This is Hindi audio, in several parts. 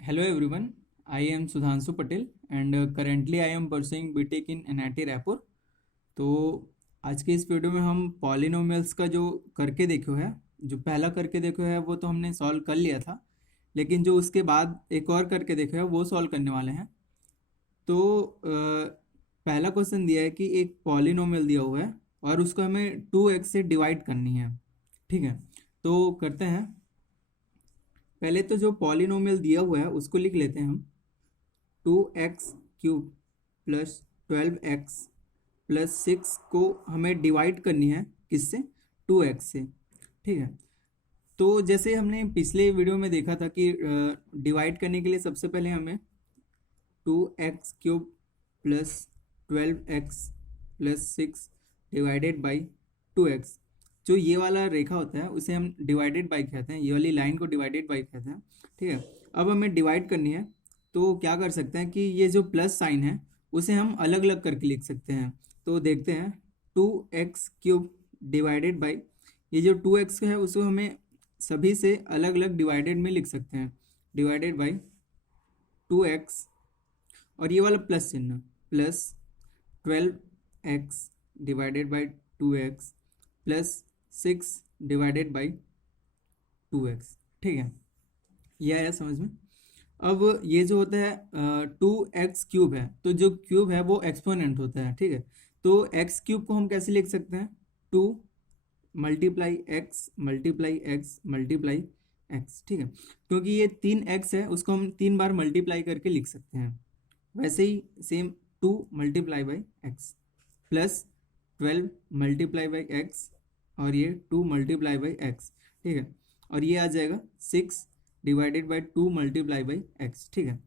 Hello everyone, I am Sudhanshu Patel and currently I am pursuing BTech in NIT Raipur. तो आज के इस वीडियो में हम पॉलिनोमियल्स का जो करके देखो है, जो पहला करके देखो है वो तो हमने सॉल्व कर लिया था, लेकिन जो उसके बाद एक और करके देखो है वो सॉल्व करने वाले हैं। तो पहला क्वेश्चन दिया है कि एक पॉलिनोमियल दिया हुआ है और उसको हमें 2x से डिवाइड करनी है। ठीक है, तो करते हैं। पहले तो जो पॉलिनोमियल दिया हुआ है उसको लिख लेते हैं हम। 2x³ प्लस 12x प्लस 6 को हमें डिवाइड करनी है किससे? 2x से। ठीक है, तो जैसे हमने पिछले वीडियो में देखा था कि डिवाइड करने के लिए सबसे पहले हमें 2x³ plus 12x plus 6 divided by 2x, जो ये वाला रेखा होता है उसे हम डिवाइडेड बाई कहते हैं, ये वाली लाइन को डिवाइडेड बाई कहते हैं। ठीक है, अब हमें डिवाइड करनी है तो क्या कर सकते हैं कि ये जो प्लस साइन है उसे हम अलग अलग करके लिख सकते हैं। तो देखते हैं, 2x³ डिवाइडेड बाई, ये जो 2x है उसको हमें सभी से अलग अलग डिवाइडेड में लिख सकते हैं, डिवाइडेड बाई 2x और ये वाला प्लस चिन्ह plus 12x divided by 2x plus 6 divided by 2x। ठीक है, ये आया समझ में। अब ये जो होता है 2x³ है, तो जो क्यूब है वो एक्सपोनेंट होता है। ठीक है, तो x³ को हम कैसे लिख सकते हैं? 2 multiply x multiply x multiply x। ठीक है, क्योंकि ये 3x है उसको हम 3 बार मल्टीप्लाई करके लिख सकते हैं। वैसे ही same 2 multiply by x plus 12 multiply by x और ये 2 मल्टीप्लाई बाई x। ठीक है, और ये आ जाएगा 6 divided by 2 multiply by x। ठीक है,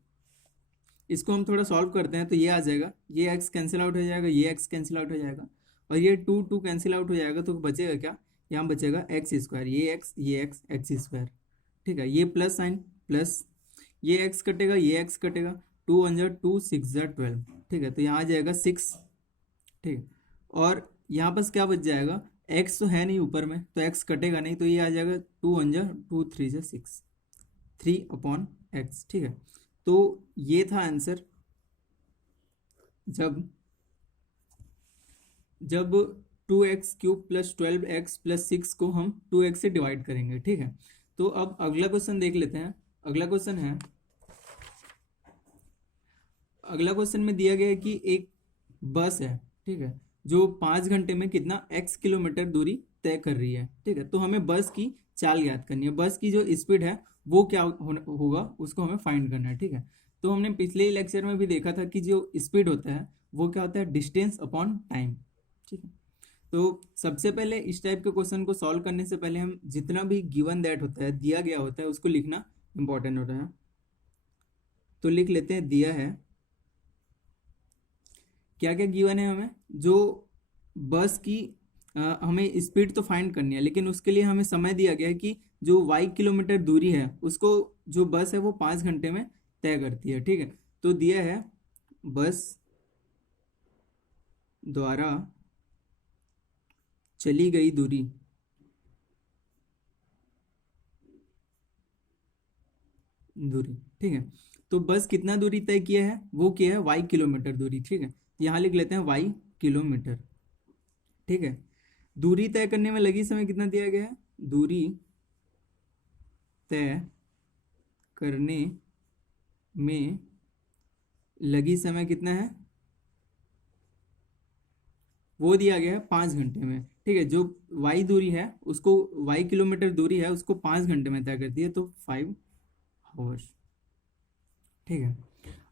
इसको हम थोड़ा सॉल्व करते हैं तो ये आ जाएगा, ये x कैंसिल आउट हो जाएगा, ये x कैंसिल आउट हो जाएगा और ये 2 कैंसिल आउट हो जाएगा, तो बचेगा क्या? यहाँ बचेगा x², ये x x²। ठीक है, ये प्लस साइन प्लस, ये x कटेगा, ये x कटेगा, 2 1 2 6 12। ठीक है, तो यहाँ आ जाएगा 6। ठीक है, और यहाँ पर क्या बच जाएगा? x तो है नहीं ऊपर में तो x कटेगा नहीं, तो ये आ जाएगा 2 1 2 3 6, 3/x। ठीक है, तो ये था आंसर। जब 2x³ प्लस 12x प्लस 6 को हम 2x से डिवाइड करेंगे। ठीक है, तो अब अगला क्वेश्चन देख लेते हैं। अगला क्वेश्चन में दिया गया है कि एक बस है, ठीक है, जो 5 घंटे में कितना x किलोमीटर दूरी तय कर रही है। ठीक है, तो हमें बस की चाल याद करनी है, बस की जो स्पीड है वो क्या होगा उसको हमें फाइंड करना है। ठीक है, तो हमने पिछले लेक्चर में भी देखा था कि जो स्पीड होता है वो क्या होता है? Distance upon time. ठीक है, तो सबसे पहले इस टाइप के क्वेश्चन को सॉल्व करने से पहले हम जितना भी गिवन दैट होता है, दिया गया होता है, उसको लिखना इंपॉर्टेंट होता है। तो लिख लेते हैं, दिया है क्या क्या गिवन है हमें। जो बस की हमें स्पीड तो फाइंड करनी है, लेकिन उसके लिए हमें समय दिया गया है कि जो किलोमीटर दूरी है उसको जो बस है वो 5 घंटे में तय करती है। ठीक है, तो दिया है बस द्वारा चली गई दूरी ठीक है, तो बस कितना दूरी तय किया है? वो किया है किलोमीटर दूरी। ठीक है, यहाँ लिख लेते हैं किलोमीटर। ठीक है, दूरी तय करने में लगी समय कितना दिया गया है? दूरी तय करने में लगी समय कितना है? वो दिया गया है 5 घंटे में। ठीक है, जो दूरी है उसको किलोमीटर दूरी है उसको 5 घंटे में तय करती है, तो 5 आवर्स। ठीक है,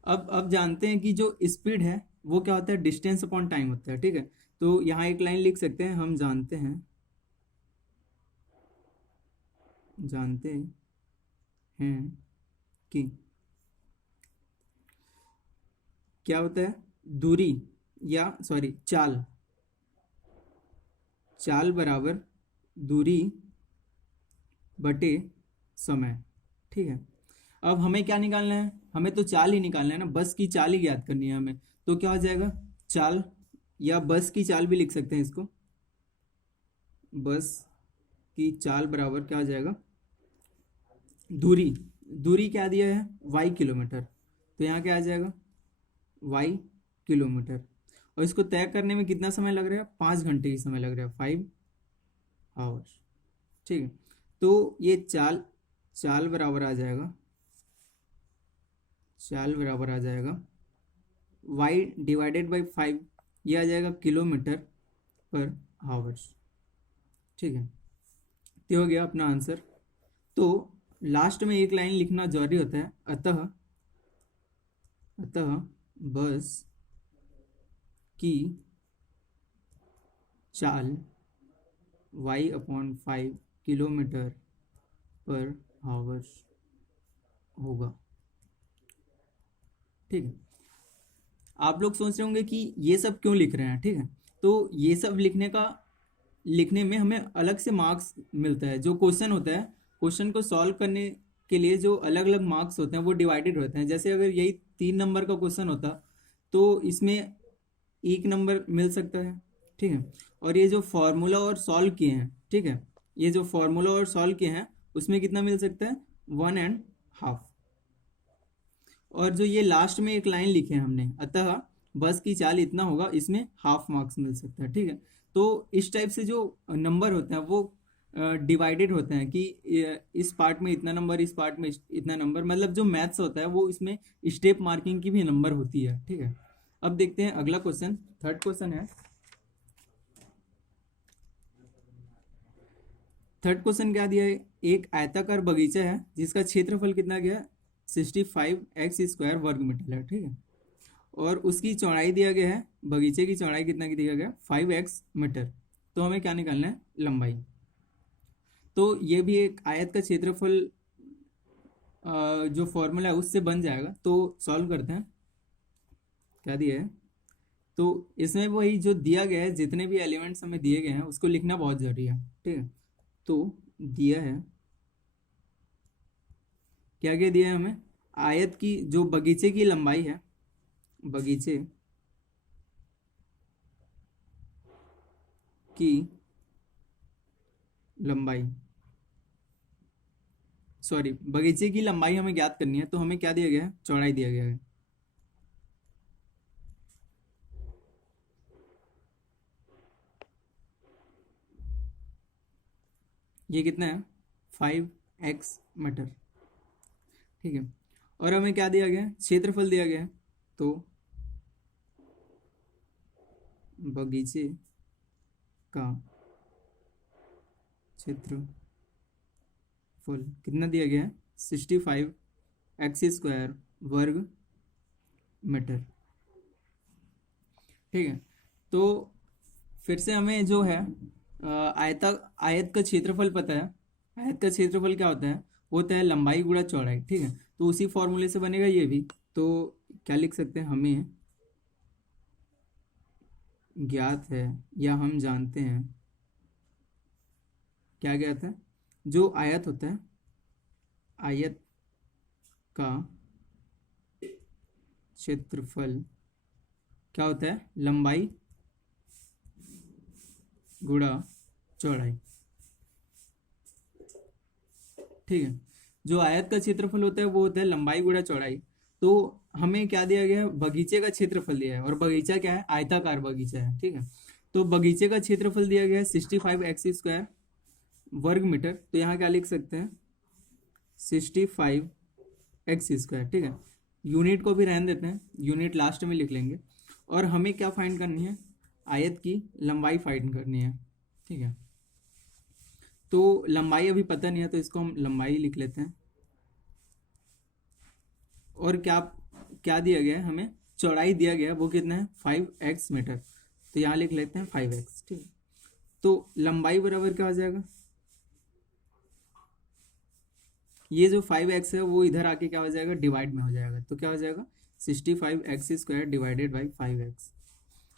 अब जानते हैं कि जो स्पीड है वो क्या होता है? डिस्टेंस अपॉन टाइम होता है। ठीक है, तो यहाँ एक लाइन लिख सकते हैं, हम जानते हैं कि क्या होता है? दूरी या सॉरी चाल बराबर दूरी बटे समय। ठीक है, अब हमें क्या निकालना है? हमें तो चाल ही निकालना है ना, बस की चाल ही याद करनी है हमें। तो क्या हो जाएगा? चाल या बस की चाल भी लिख सकते हैं इसको, बस की चाल बराबर क्या हो जाएगा? दूरी, दूरी क्या दिया है, y किलोमीटर, तो यहाँ क्या आ जाएगा, y किलोमीटर। और इसको तय करने में कितना समय लग रहा है, 5 घंटे की समय लग रहा है, 5 आवर्स। ठीक है, तो ये चाल, चाल बराबर आ जाएगा, चाल बराबर आ जाएगा y डिवाइडेड बाई 5, ये आ जाएगा किलोमीटर पर आवर्स। ठीक है, ये हो गया अपना आंसर। तो लास्ट में एक लाइन लिखना जरूरी होता है, अतः, अतः बस की चाल y/5 किलोमीटर पर आवर्स होगा। ठीक है, आप लोग सोच रहे होंगे कि ये सब क्यों लिख रहे हैं। ठीक है, तो ये सब लिखने में हमें अलग से मार्क्स मिलता है। जो क्वेश्चन होता है, क्वेश्चन को सॉल्व करने के लिए जो अलग अलग मार्क्स होते हैं वो डिवाइडेड होते हैं। जैसे अगर यही 3 नंबर का क्वेश्चन होता तो इसमें 1 नंबर मिल सकता है। ठीक है, और ये जो फॉर्मूला और सॉल्व किए हैं, ठीक है, ये जो फॉर्मूला और सॉल्व किए हैं उसमें कितना मिल सकता है, 1.5। और जो ये लास्ट में एक लाइन लिखे हैं हमने, अतः बस की चाल इतना होगा, इसमें हाफ मार्क्स मिल सकता है। ठीक है, तो इस टाइप से जो नंबर होते हैं वो डिवाइडेड होते हैं कि इस पार्ट में इतना नंबर, इस पार्ट में इतना नंबर, मतलब जो मैथ्स होता है वो इसमें स्टेप मार्किंग की भी नंबर होती है। ठीक है, अब देखते हैं अगला क्वेश्चन, थर्ड क्वेश्चन है। थर्ड क्वेश्चन क्या दिया है, एक आयताकार बगीचा है जिसका क्षेत्रफल कितना गया, 65x² वर्ग मीटर है। ठीक है, और उसकी चौड़ाई दिया गया है, बगीचे की चौड़ाई कितना की दिया गया, 5x मीटर। तो हमें क्या निकालना है, लंबाई। तो ये भी एक आयत का क्षेत्रफल जो फॉर्मूला है उससे बन जाएगा। तो सॉल्व करते हैं, क्या दिया है, तो इसमें वही जो दिया गया है, जितने भी एलिमेंट्स हमें दिए गए हैं उसको लिखना बहुत जरूरी है। ठीक है, तो दिया है, क्या क्या दिया है हमें, आयत की जो बगीचे की लंबाई है, बगीचे की लंबाई, सॉरी, बगीचे की लंबाई हमें ज्ञात करनी है। तो हमें क्या दिया गया है, चौड़ाई दिया गया है। ये कितना है, 5x मीटर। ठीक है, और हमें क्या दिया गया है, क्षेत्रफल दिया गया है। तो बगीचे का क्षेत्रफल कितना दिया गया है, 65x² वर्ग मीटर। ठीक है, तो फिर से हमें जो है आयत का क्षेत्रफल पता है। आयत का क्षेत्रफल क्या होता है, वो होता है लंबाई गुणा चौड़ाई। ठीक है, तो उसी फॉर्मूले से बनेगा ये भी। तो क्या लिख सकते हैं, हमें ज्ञात है या हम जानते हैं, क्या ज्ञात है, जो आयत होता है, आयत का क्षेत्रफल क्या होता है, लंबाई गुणा चौड़ाई। ठीक है, जो आयत का क्षेत्रफल होता है वो होता है लंबाई गुणा चौड़ाई। तो हमें क्या दिया गया है, बगीचे का क्षेत्रफल दिया है, और बगीचा क्या है, आयताकार बगीचा है। ठीक है, तो बगीचे का क्षेत्रफल दिया गया है 65x² वर्ग मीटर। तो यहाँ क्या लिख सकते हैं, 65x²। ठीक है, यूनिट को भी रहने देते हैं, यूनिट लास्ट में लिख लेंगे। और हमें क्या फाइंड करनी है, आयत की लंबाई फाइंड करनी है। ठीक है, तो लंबाई अभी पता नहीं है, तो इसको हम लंबाई लिख लेते हैं। और क्या क्या दिया गया है हमें, चौड़ाई दिया गया है, वो कितना है, 5x मीटर। तो यहाँ लिख लेते हैं 5x। ठीक है, तो लंबाई बराबर क्या आ जाएगा, ये जो 5x है वो इधर आके क्या हो जाएगा, डिवाइड में हो जाएगा। तो क्या हो जाएगा, 65x² डिवाइडेड बाई 5x।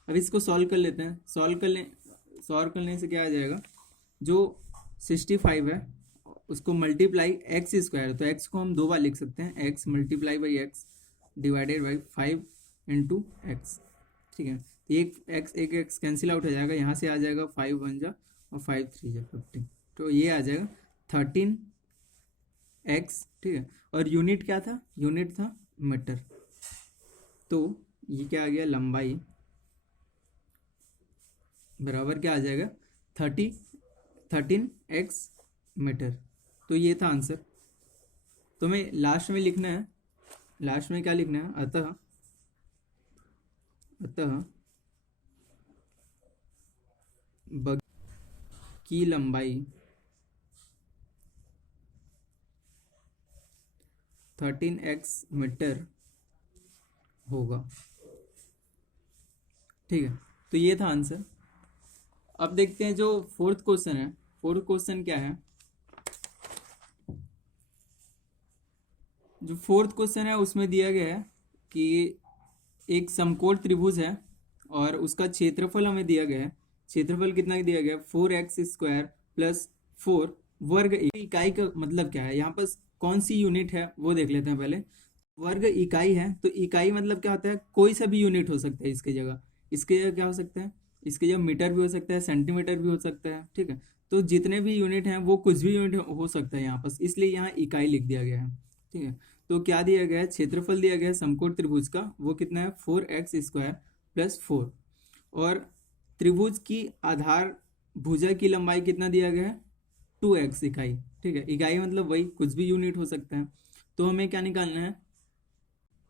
अब इसको सॉल्व कर लेते हैं। सॉल्व करने से क्या आ जाएगा, जो 65 है उसको मल्टीप्लाई x², तो x को हम 2 बार लिख सकते हैं, x multiply by x divided by 5 into x. ठीक है, तो एक x कैंसिल आउट हो जाएगा, यहाँ से आ जाएगा 5 1 जा और 5 3 जा 15। तो ये आ जाएगा 13 एक्स, ठीक है। और यूनिट क्या था, यूनिट था मीटर। तो ये क्या आ गया, लंबाई बराबर क्या आ जाएगा, 13x मीटर। तो ये था आंसर। तो हमें लास्ट में लिखना है, लास्ट में क्या लिखना है, अतः अतः बग की लंबाई 13x मीटर होगा, ठीक है। तो ये था आंसर। अब देखते हैं जो फोर्थ क्वेश्चन है। फोर्थ क्वेश्चन क्या है, जो फोर्थ क्वेश्चन है उसमें दिया गया है कि एक समकोण त्रिभुज है और उसका क्षेत्रफल हमें दिया गया है। क्षेत्रफल कितना दिया गया है, 4x² प्लस 4 वर्ग इकाई का मतलब क्या है, यहाँ पर कौन सी यूनिट है वो देख लेते हैं पहले। वर्ग इकाई है तो इकाई मतलब क्या होता है, कोई सा भी यूनिट हो सकता है इसकी जगह। इसकी जगह क्या हो सकता है, इसकी जगह मीटर भी हो सकता है, सेंटीमीटर भी हो सकता है, ठीक है। तो जितने भी यूनिट हैं वो कुछ भी यूनिट हो सकता है यहाँ पर, इसलिए यहाँ इकाई लिख दिया गया है, ठीक है। तो क्या दिया गया है, क्षेत्रफल दिया गया है समकोण त्रिभुज का, वो कितना है 4x² प्लस 4। और त्रिभुज की आधार भुजा की लंबाई कितना दिया गया है, 2x इकाई, ठीक है। इकाई मतलब वही कुछ भी यूनिट हो सकता है। तो हमें क्या निकालना है,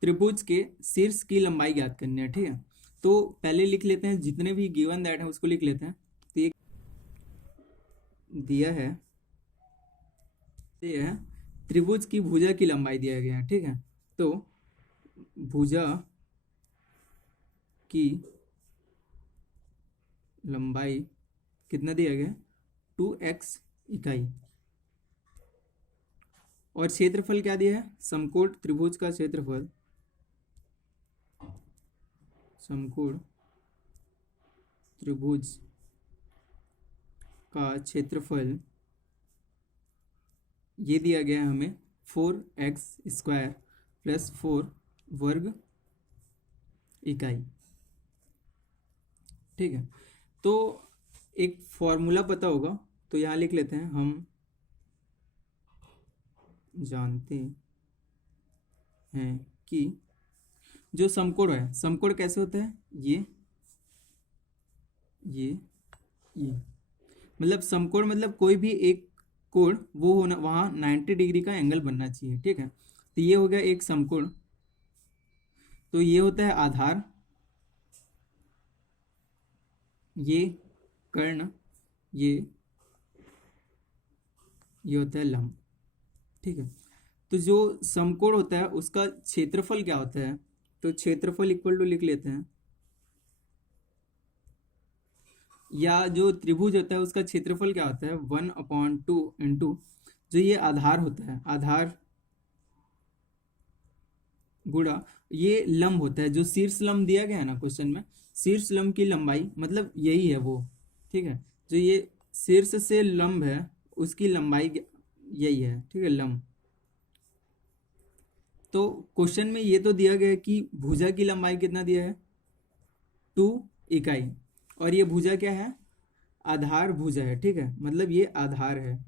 त्रिभुज के शीर्ष की लंबाई ज्ञात करनी है, ठीक है। तो पहले लिख लेते हैं, जितने भी गिवन दैट है उसको लिख लेते हैं। तो ये दिया है, ये है त्रिभुज की भुजा की लंबाई दिया गया है, ठीक है। तो भुजा की लंबाई कितना दिया गया, 2x इकाई। और क्षेत्रफल क्या दिया है, समकोण त्रिभुज का क्षेत्रफल, समकोण त्रिभुज का क्षेत्रफल ये दिया गया है हमें 4x² प्लस 4 वर्ग इकाई, ठीक है। तो एक फॉर्मूला पता होगा, तो यहाँ लिख लेते हैं, हम जानते हैं कि जो समकोण है, समकोण कैसे होता है, ये मतलब समकोण मतलब कोई भी एक कोण वो होना, वहाँ 90 डिग्री का एंगल बनना चाहिए, ठीक है। तो ये हो गया एक समकोण। तो ये होता है आधार, ये कर्ण, ये होता है लंब, ठीक है। तो जो समकोण होता है उसका क्षेत्रफल क्या होता है, तो क्षेत्रफल इक्वल टू लिख लेते हैं, या जो त्रिभुज होता है उसका क्षेत्रफल क्या होता है, 1/2 इंटू जो ये आधार होता है, आधार गुणा ये लंब होता है, जो शीर्ष लंब दिया गया है ना क्वेश्चन में, शीर्ष लंब की लंबाई मतलब यही है वो, ठीक है। जो ये शीर्ष से लंब है उसकी लंबाई यही है, ठीक है, लंब। तो क्वेश्चन में ये तो दिया गया है कि भुजा की लंबाई कितना दिया है, 2 इकाई। और ये भुजा क्या है, आधार भुजा है, ठीक है, मतलब ये आधार है,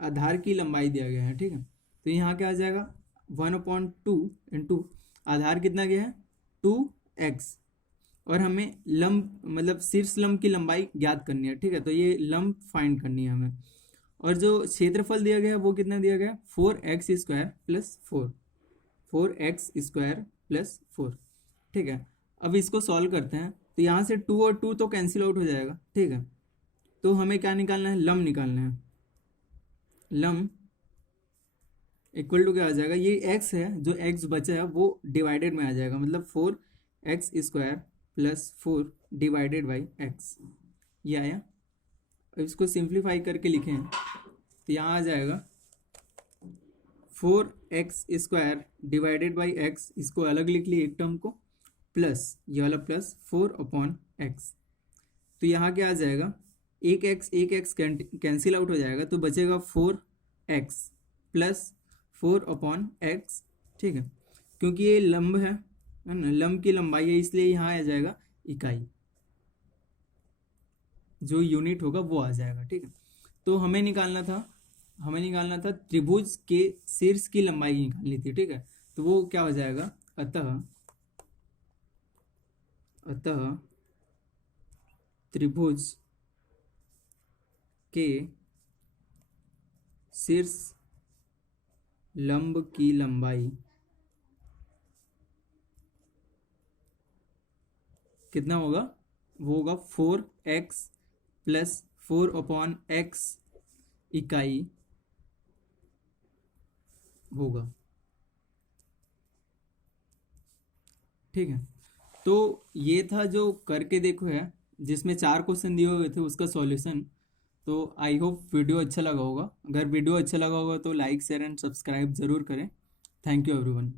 आधार की लंबाई दिया गया है, ठीक है। तो यहाँ क्या आ जाएगा, 1/2 इंटू आधार कितना गया है 2x। और हमें लंब मतलब शीर्ष लंब की लंबाई ज्ञात करनी है, ठीक है। तो ये लंब फाइंड करनी है हमें। और जो क्षेत्रफल दिया गया है वो कितना दिया गया है, 4x² प्लस 4, 4x² प्लस 4, ठीक है। अब इसको सॉल्व करते हैं, तो यहाँ से 2 और 2 तो कैंसिल आउट हो जाएगा, ठीक है। तो हमें क्या निकालना है, लंब निकालना है। लंब इक्वल टू क्या आ जाएगा, ये x है, जो x बचा है वो डिवाइडेड में आ जाएगा, मतलब 4x² plus 4 divided by x, ये आया। अब इसको सिंप्लीफाई करके लिखें तो यहाँ आ जाएगा 4x² डिवाइडेड बाई x, इसको अलग लिख लिए एक टर्म को, प्लस ये वाला प्लस 4/x। तो यहाँ क्या आ जाएगा, एक x कैंसिल आउट हो जाएगा, तो बचेगा 4x प्लस 4/x, ठीक है। क्योंकि ये लंब है ना, लंब की लंबाई है, इसलिए यहाँ आ जाएगा इकाई, जो यूनिट होगा वो आ जाएगा, ठीक है। तो हमें निकालना था हमें निकालना था त्रिभुज के शीर्ष की लंबाई निकालनी थी, ठीक है। तो वो क्या हो जाएगा, अतः अतः त्रिभुज के शीर्ष लंब की लंबाई कितना होगा, वो होगा 4x प्लस 4/x इकाई होगा, ठीक है। तो ये था जो करके देखो है, जिसमें 4 क्वेश्चन दिए हुए थे उसका सॉल्यूशन। तो आई होप वीडियो अच्छा लगा होगा। अगर वीडियो अच्छा लगा होगा तो लाइक शेयर एंड सब्सक्राइब ज़रूर करें। Thank you everyone.